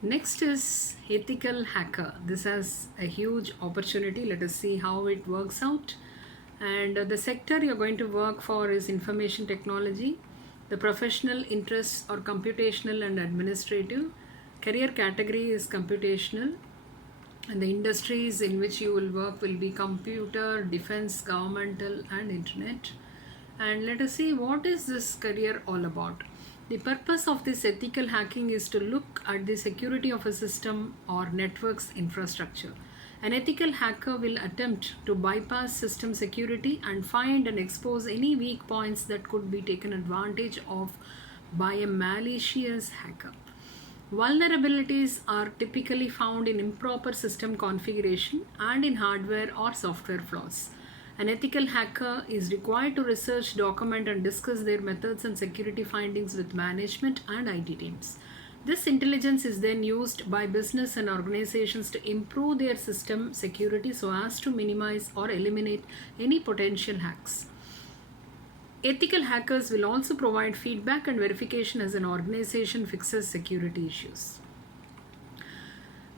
Next is ethical hacker. This has a huge opportunity. Let us see how it works out. And the sector you're going to work for is information technology. The professional interests are computational and administrative. Career category is computational. And the industries in which you will work will be computer, defense, governmental, and internet. And let us see what is this career all about. The purpose of this ethical hacking is to look at the security of a system or network's infrastructure. An ethical hacker will attempt to bypass system security and find and expose any weak points that could be taken advantage of by a malicious hacker. Vulnerabilities are typically found in improper system configuration and in hardware or software flaws. An ethical hacker is required to research, document, and discuss their methods and security findings with management and IT teams. This intelligence is then used by business and organizations to improve their system security so as to minimize or eliminate any potential hacks. Ethical hackers will also provide feedback and verification as an organization fixes security issues.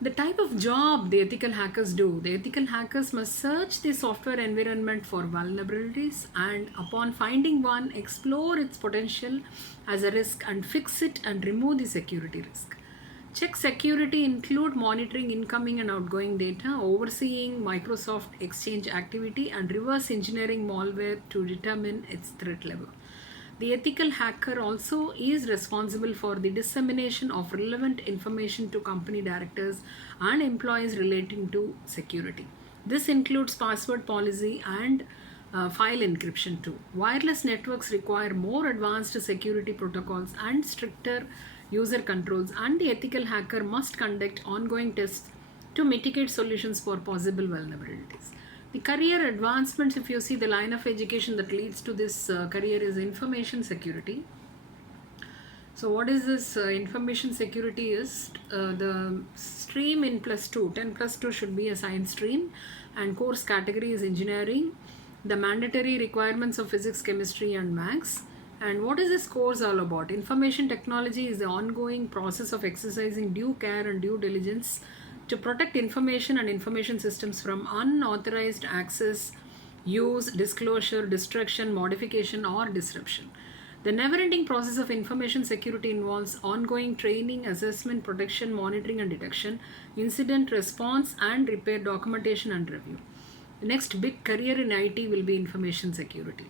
The type of job the ethical hackers do. The ethical hackers must search the software environment for vulnerabilities and, upon finding one, explore its potential as a risk and fix it and remove the security risk. Check security include monitoring incoming and outgoing data, overseeing Microsoft Exchange activity, and reverse engineering malware to determine its threat level. The ethical hacker also is responsible for the dissemination of relevant information to company directors and employees relating to security. This includes password policy and file encryption too. Wireless networks require more advanced security protocols and stricter user controls, and the ethical hacker must conduct ongoing tests to mitigate solutions for possible vulnerabilities. The career advancements, if you see the line of education that leads to this career, is information security. So, what is this information security? Is the stream in plus 2, 10 plus 2 should be a science stream, and course category is engineering. The mandatory requirements of physics, chemistry, and maths. And what is this course all about? Information technology is the ongoing process of exercising due care and due diligence to protect information and information systems from unauthorized access, use, disclosure, destruction, modification, or disruption. The never ending process of information security involves ongoing training, assessment, protection, monitoring, and detection, incident response, and repair, documentation, and review. The next big career in IT will be information security.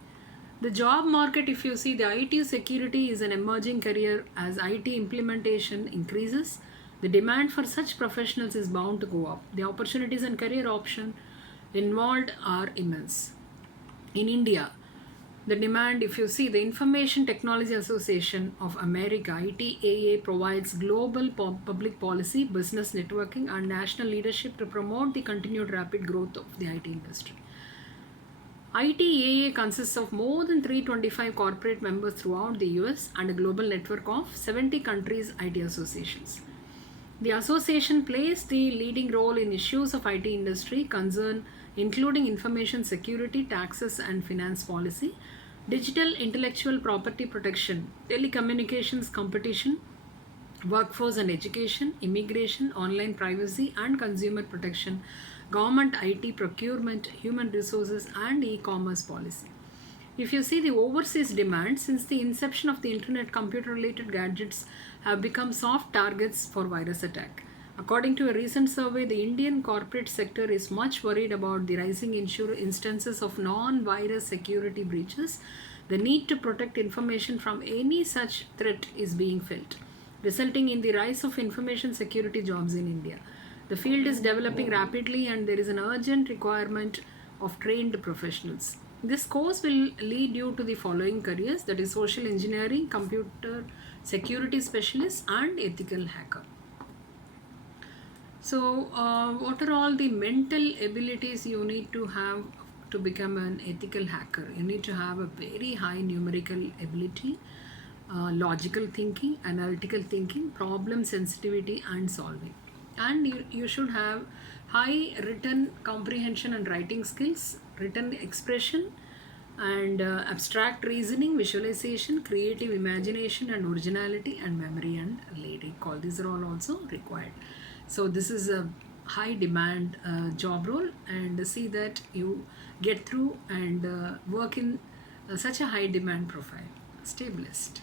The job market, if you see, the IT security is an emerging career as IT implementation increases. The demand for such professionals is bound to go up. The opportunities and career options involved are immense. In India, the demand, if you see, the Information Technology Association of America, ITAA, provides global public policy, business networking, and national leadership to promote the continued rapid growth of the IT industry. ITAA consists of more than 325 corporate members throughout the US and a global network of 70 countries' IT associations. The association plays the leading role in issues of IT industry concern including information security, taxes and finance policy, digital intellectual property protection, telecommunications competition, workforce and education, immigration, online privacy and consumer protection, government IT procurement, human resources, and e commerce policy. If you see the overseas demand, since the inception of the internet, computer related gadgets have become soft targets for virus attack. According to a recent survey, the Indian corporate sector is much worried about the rising instances of non virus security breaches. The need to protect information from any such threat is being felt, resulting in the rise of information security jobs in India. The field is developing rapidly and there is an urgent requirement of trained professionals. This course will lead you to the following careers, that is social engineering, computer security specialist, and ethical hacker. So, what are all the mental abilities you need to have to become an ethical hacker? You need to have a very high numerical ability, logical thinking, analytical thinking, problem sensitivity, and solving. And you should have high written comprehension and writing skills, written expression, and abstract reasoning, visualization, creative imagination, and originality, and memory and lead call. These are all also required. So this is a high demand job role, and see that you get through and work in such a high demand profile. Stay blessed.